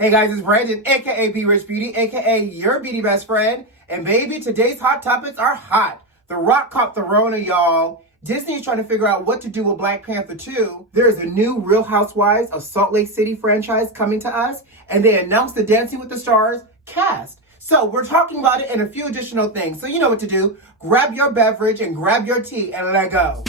Hey guys, it's Brandon, aka B.Rich Beauty, aka your beauty best friend. And baby, today's hot topics are hot. The Rock caught the Rona, y'all. Disney is trying to figure out what to do with Black Panther 2. There's a new Real Housewives of Salt Lake City franchise coming to us. And they announced the Dancing with the Stars cast. So we're talking about it and a few additional things. So you know what to do. Grab your beverage and grab your tea and let go.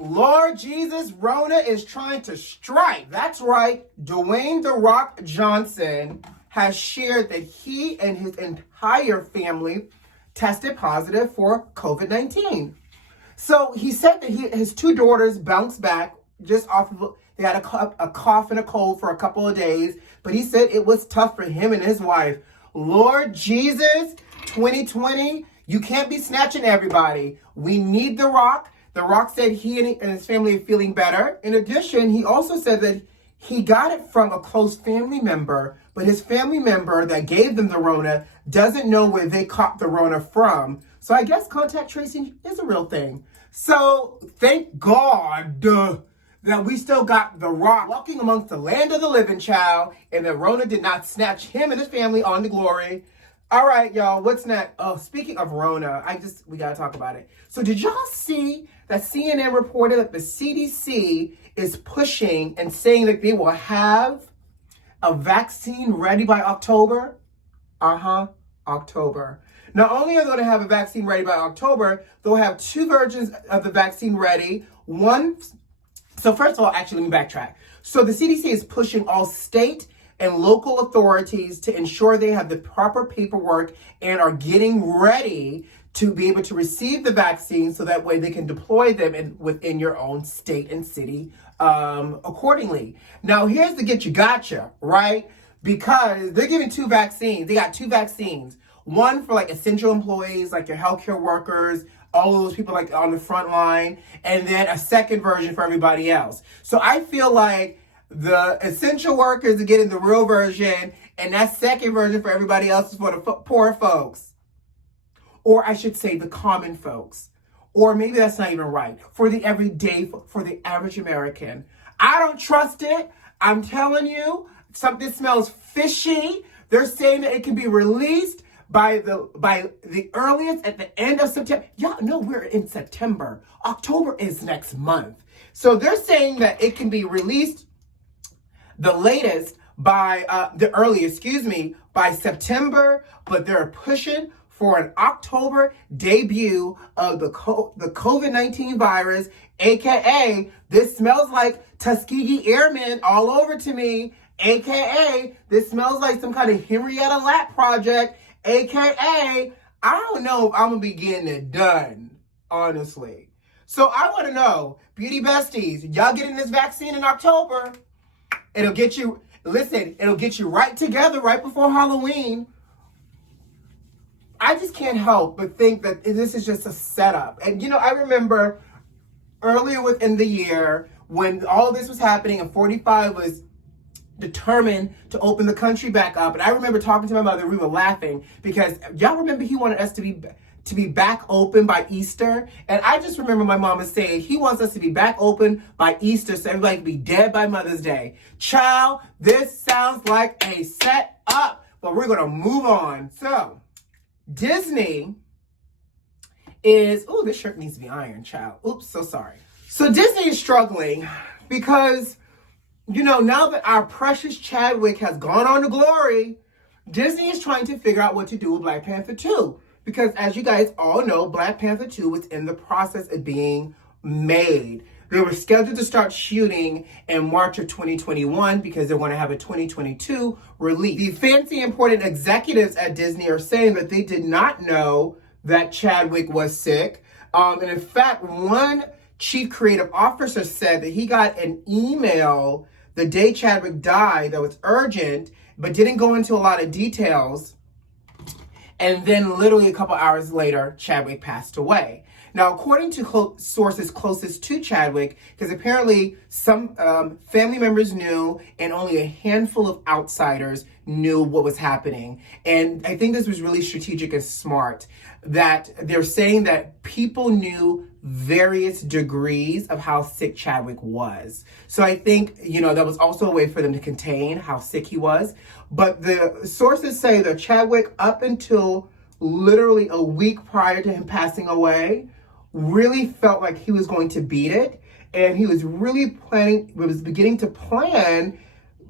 Lord Jesus, Rona is trying to strike. That's right. Dwayne "The Rock" Johnson has shared that he and his entire family tested positive for COVID-19. So he said that his two daughters bounced back just off of, they had a cough and a cold for a couple of days, but he said it was tough for him and his wife. Lord Jesus, 2020, you can't be snatching everybody. We need The Rock. The Rock said he and his family are feeling better. In addition, he also said that he got it from a close family member, but his family member that gave them the Rona doesn't know where they caught the Rona from. So I guess contact tracing is a real thing. So thank God that we still got The Rock walking amongst the land of the living, child, and the Rona did not snatch him and his family on to glory. All right, y'all, what's next? Oh, speaking of Rona, we gotta talk about it. So did y'all see that CNN reported that the CDC is pushing and saying that they will have a vaccine ready by October? October. Not only are they going to have a vaccine ready by October, they'll have two versions of the vaccine ready. So first of all, actually, let me backtrack. So the CDC is pushing all state and local authorities to ensure they have the proper paperwork and are getting ready to be able to receive the vaccine so that way they can deploy them within your own state and city accordingly. Now, here's the get you gotcha, right? Because they're giving two vaccines. They got two vaccines. One for like essential employees, like your healthcare workers, all of those people like on the front line, and then a second version for everybody else. So I feel like the essential workers are getting the real version, and that second version for everybody else is for the poor folks. Or I should say the common folks. Or maybe that's not even right. For the everyday, for the average American. I don't trust it. I'm telling you, something smells fishy. They're saying that it can be released by the earliest at the end of September. Y'all know we're in September. October is next month. So they're saying that it can be released the latest by, by September, but they're pushing for an October debut of the COVID-19 virus, aka this smells like Tuskegee Airmen all over to me, aka this smells like some kind of Henrietta Lap project, aka I don't know if I'm gonna be getting it done, honestly. So I want to know, beauty besties, y'all getting this vaccine in October? It'll get you right together right before Halloween. I just can't help but think that this is just a setup. And, I remember earlier within the year when all of this was happening and 45 was determined to open the country back up. And I remember talking to my mother, we were laughing because y'all remember he wanted us to be back open by Easter. And I just remember my mama saying he wants us to be back open by Easter so everybody can be dead by Mother's Day. Child, this sounds like a setup, but we're going to move on. So Disney is, this shirt needs to be ironed, child. Oops, so sorry. So Disney is struggling because, now that our precious Chadwick has gone on to glory, Disney is trying to figure out what to do with Black Panther 2. Because as you guys all know, Black Panther 2 was in the process of being made. They were scheduled to start shooting in March of 2021 because they want to have a 2022 release. The fancy important executives at Disney are saying that they did not know that Chadwick was sick. And in fact, one chief creative officer said that he got an email the day Chadwick died that was urgent, but didn't go into a lot of details. And then literally a couple hours later, Chadwick passed away. Now, according to sources closest to Chadwick, because apparently some family members knew and only a handful of outsiders knew what was happening. And I think this was really strategic and smart, that they're saying that people knew various degrees of how sick Chadwick was. So I think, that was also a way for them to contain how sick he was. But the sources say that Chadwick, up until literally a week prior to him passing away, really felt like he was going to beat it. And he was really beginning to plan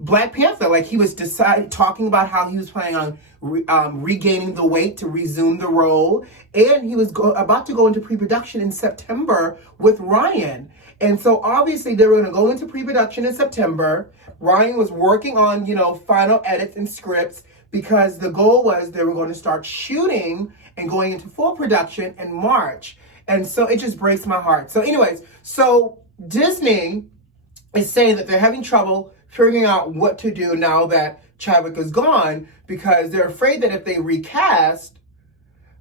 Black Panther. Like, he was talking about how he was planning on regaining the weight to resume the role. And he was about to go into pre-production in September with Ryan. And so obviously they were going to go into pre-production in September. Ryan was working on, final edits and scripts, because the goal was they were going to start shooting and going into full production in March. And so it just breaks my heart. So anyways, so Disney is saying that they're having trouble figuring out what to do now that Chadwick is gone, because they're afraid that if they recast,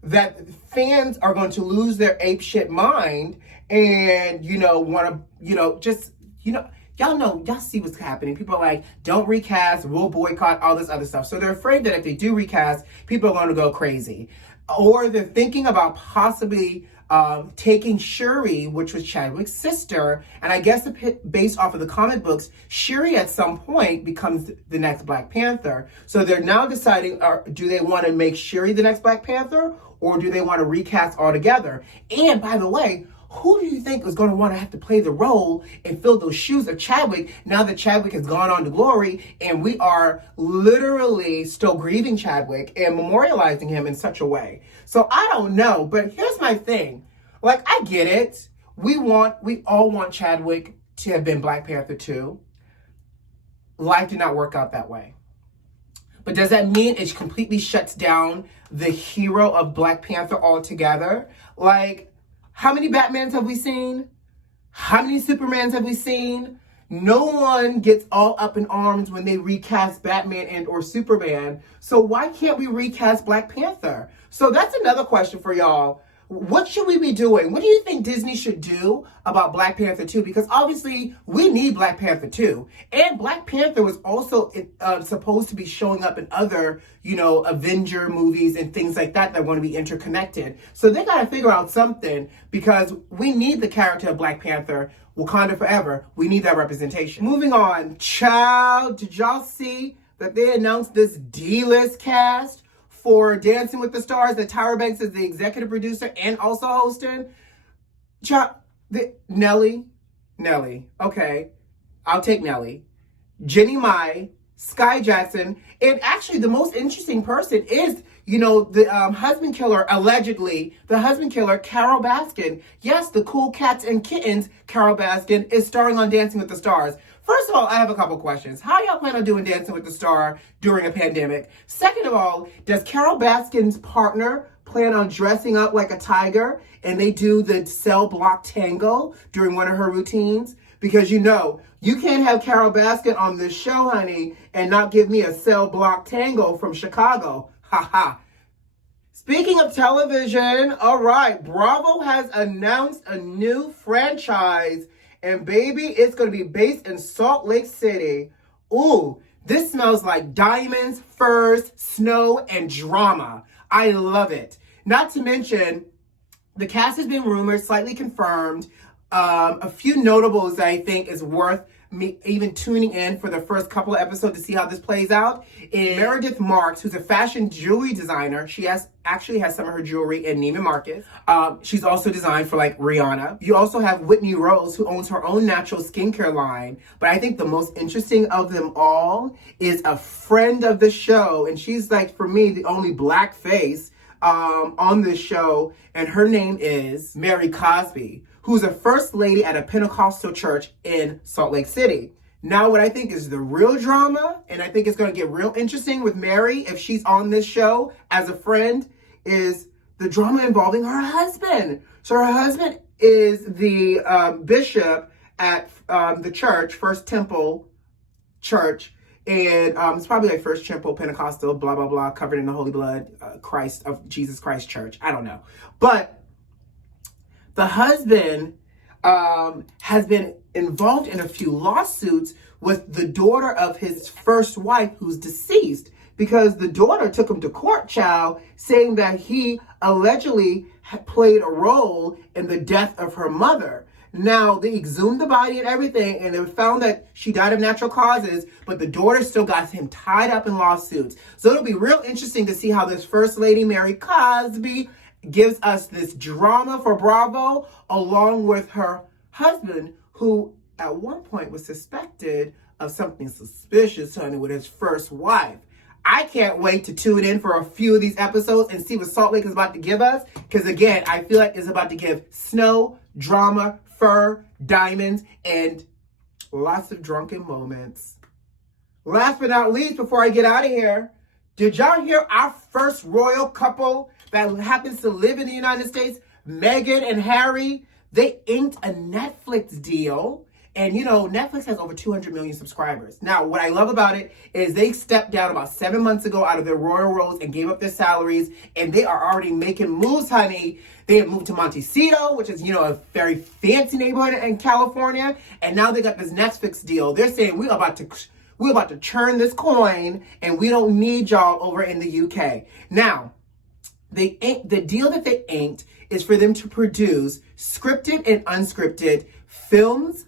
that fans are going to lose their apeshit mind and, want to, y'all see what's happening. People are like, don't recast, we'll boycott, all this other stuff. So they're afraid that if they do recast, people are going to go crazy. Or they're thinking about possibly taking Shuri, which was Chadwick's sister, and I guess based off of the comic books, Shuri at some point becomes the next Black Panther. So they're now deciding, do they want to make Shuri the next Black Panther, or do they want to recast altogether? And by the way, who do you think is going to want to have to play the role and fill those shoes of Chadwick now that Chadwick has gone on to glory, and we are literally still grieving Chadwick and memorializing him in such a way? So I don't know, but here's my thing. Like, I get it. We all want Chadwick to have been Black Panther too. Life did not work out that way. But does that mean it completely shuts down the hero of Black Panther altogether? Like, how many Batmans have we seen? How many Supermans have we seen? No one gets all up in arms when they recast Batman and or Superman. So why can't we recast Black Panther? So that's another question for y'all. What should we be doing? What do you think Disney should do about Black Panther 2? Because obviously we need Black Panther 2. And Black Panther was also supposed to be showing up in other, Avenger movies and things like that want to be interconnected. So they got to figure out something, because we need the character of Black Panther, Wakanda Forever. We need that representation. Moving on. Child, did y'all see that they announced this D-list cast for Dancing with the Stars, that Tyra Banks is the executive producer and also hosting? Nelly, okay, I'll take Nelly. Jenny Mai, Sky Jackson, and actually the most interesting person is, the husband killer, allegedly, the husband killer, Carol Baskin. Yes, the Cool Cats and Kittens, Carol Baskin, is starring on Dancing with the Stars. First of all, I have a couple questions. How y'all plan on doing Dancing with the Star during a pandemic? Second of all, does Carol Baskin's partner plan on dressing up like a tiger and they do the cell block tango during one of her routines? Because you can't have Carol Baskin on this show, honey, and not give me a cell block tango from Chicago. Ha ha. Speaking of television, all right, Bravo has announced a new franchise. And baby, it's going to be based in Salt Lake City. Ooh, this smells like diamonds, furs, snow, and drama. I love it. Not to mention, the cast has been rumored, slightly confirmed. A few notables that I think is worth me even tuning in for the first couple of episodes to see how this plays out is Meredith Marks, who's a fashion jewelry designer. She actually has some of her jewelry in Neiman Marcus. She's also designed for like Rihanna. You also have Whitney Rose, who owns her own natural skincare line. But I think the most interesting of them all is a friend of the show. And she's like, for me, the only Black face on this show. And her name is Mary Cosby, who's a first lady at a Pentecostal church in Salt Lake City. Now, what I think is the real drama, and I think it's going to get real interesting with Mary if she's on this show as a friend, is the drama involving her husband. So her husband is the bishop at the church, First Temple Church, and it's probably like First Temple Pentecostal, blah, blah, blah, covered in the Holy Blood, Jesus Christ Church. I don't know. But the husband has been involved in a few lawsuits with the daughter of his first wife who's deceased, because the daughter took him to court, child, saying that he allegedly had played a role in the death of her mother. Now, they exhumed the body and everything, and they found that she died of natural causes, but the daughter still got him tied up in lawsuits. So it'll be real interesting to see how this First Lady Mary Cosby gives us this drama for Bravo, along with her husband, who at one point was suspected of something suspicious, honey, with his first wife. I can't wait to tune in for a few of these episodes and see what Salt Lake is about to give us. Because again, I feel like it's about to give snow, drama, fur, diamonds, and lots of drunken moments. Last but not least, before I get out of here, did y'all hear our first royal couple that happens to live in the United States, Meghan and Harry? They inked a Netflix deal. And, you know, Netflix has over 200 million subscribers. Now, what I love about it is they stepped down about 7 months ago out of their royal roles and gave up their salaries. And they are already making moves, honey. They have moved to Montecito, which is, you know, a very fancy neighborhood in California. And now they got this Netflix deal. They're saying we're about to churn this coin, and we don't need y'all over in the UK. Now, the deal that they inked is for them to produce scripted and unscripted films,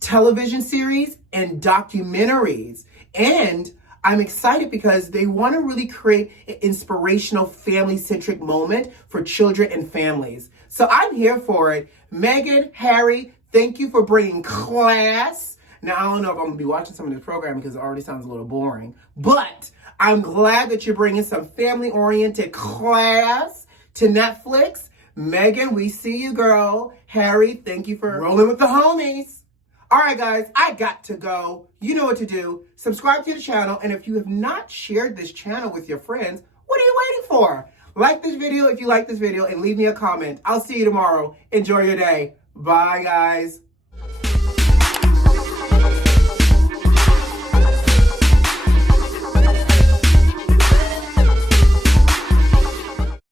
television series, and documentaries. And I'm excited because they want to really create an inspirational family-centric moment for children and families. So I'm here for it. Meghan, Harry, thank you for bringing class. Now, I don't know if I'm going to be watching some of this program because it already sounds a little boring, but I'm glad that you're bringing some family-oriented class to Netflix. Meghan, we see you, girl. Harry, thank you for rolling with the homies. All right, guys, I got to go. You know what to do. Subscribe to the channel, and if you have not shared this channel with your friends, what are you waiting for? Like this video if you like this video, and leave me a comment. I'll see you tomorrow. Enjoy your day. Bye, guys.